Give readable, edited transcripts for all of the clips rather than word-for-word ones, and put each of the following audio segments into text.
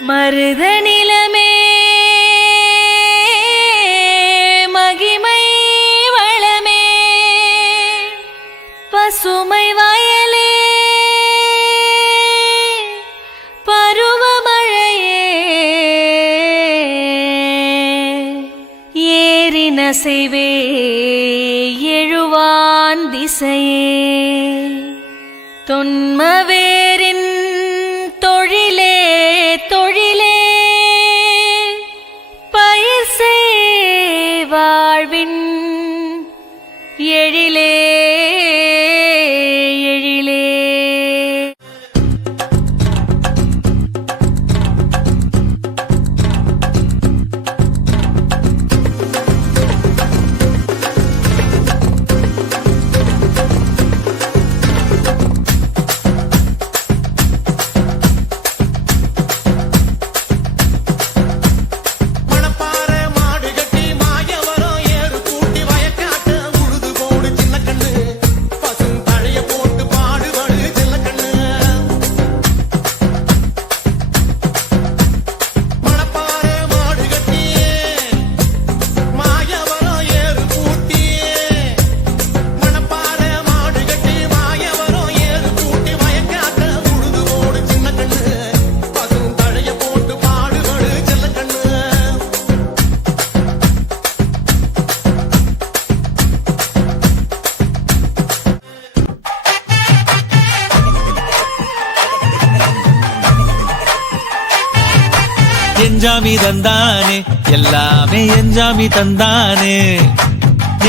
மருத நிலமே மகிமை வளமே பசுமை வயலே பருவமழையே ஏரினசைவே எழுவான் திசையே தொன்மவேரின் தொழிலே தொழிலே பயிர் செய் வாழ்வின் எழிலே எழிலே. எஞ்சாமி தந்தானே எல்லாமே எஞ்சாமி தந்தானே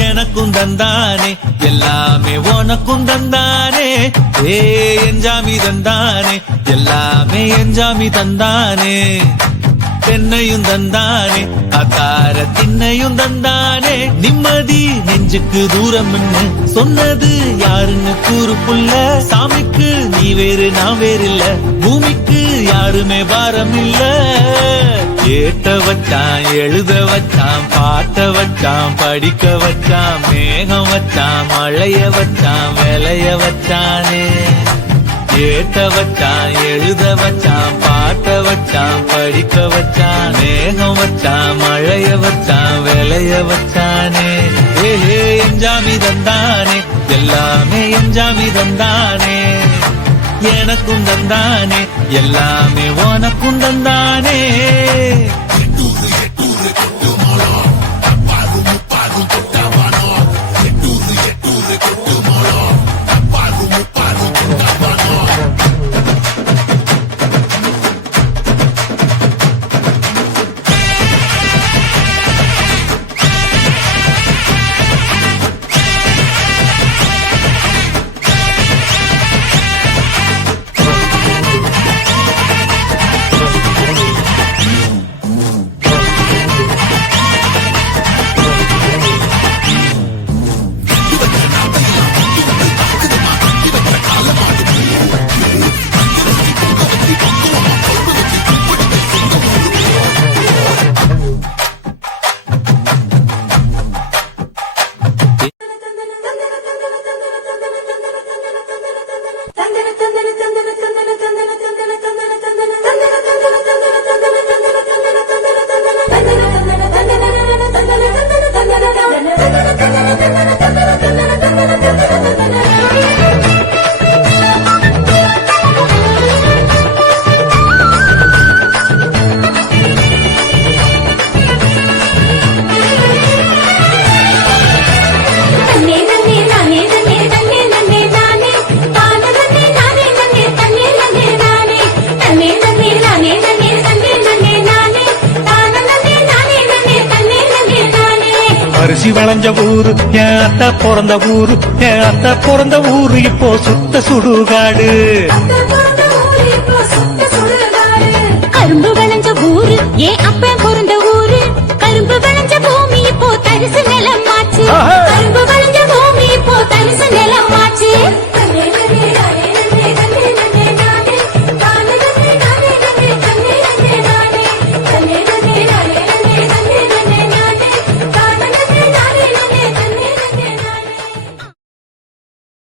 எனக்கும் தந்தானே எல்லாமே உனக்கும் தந்தானே ஏ எஞ்சாமி தந்தானே எல்லாமே எஞ்சாமி தந்தானே பெண்ணையும் தந்தானே அத்தார திண்ணையும் தந்தானே நிம்மதி நெஞ்சுக்கு தூரம் சொன்னது யாருன்னு கூறு புள்ள சாமிக்கு நீ வேறு நான் வேறு இல்ல பூமிக்கு யாருமே பாரம் இல்ல ஏட்ட வச்சான் எழுத வச்சான் பாட்ட வச்சான் படிக்க வச்சான் மேகம் வச்சான் மழைய வச்சான் விளைய வச்சானே ஏட்ட வச்சான் எழுத வச்சான் பாட்ட வச்சான் படிக்க வச்சான் மேகம் வச்சான் மழைய வச்சான் விளைய வச்சானே ஏஹே எஞ்சாமி தந்தானே எல்லாமே எஞ்சாமி தந்தானே எனக்கும் தந்தானே எல்லாமே உனக்கும் தந்தானே. அரிசி வளைஞ்ச ஊரு என் அத்தை பிறந்த ஊரு என் அத்தை பிறந்த ஊரு இப்போ சுத்த சுடுகாடு. கரும்பு விளைஞ்ச ஊரு என் அப்பன் பிறந்த ஊரு கரும்பு விளைஞ்ச பூமி இப்போ தரிசு நிலம் ஆச்சு.